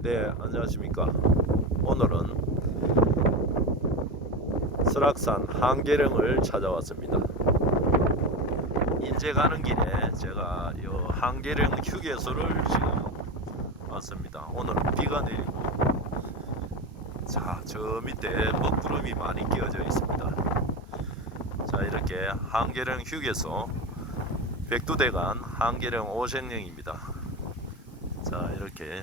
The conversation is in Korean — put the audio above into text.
네, 안녕하십니까. 오늘은 설악산 한계령을 찾아왔습니다. 인제 가는 길에 제가 요 한계령 휴게소를 지금 왔습니다. 오늘은 비가 내리고 자, 저 밑에 먹구름이 많이 끼어져 있습니다. 자, 이렇게 한계령 휴게소 백두대간 한계령 오색령입니다. 자, 이렇게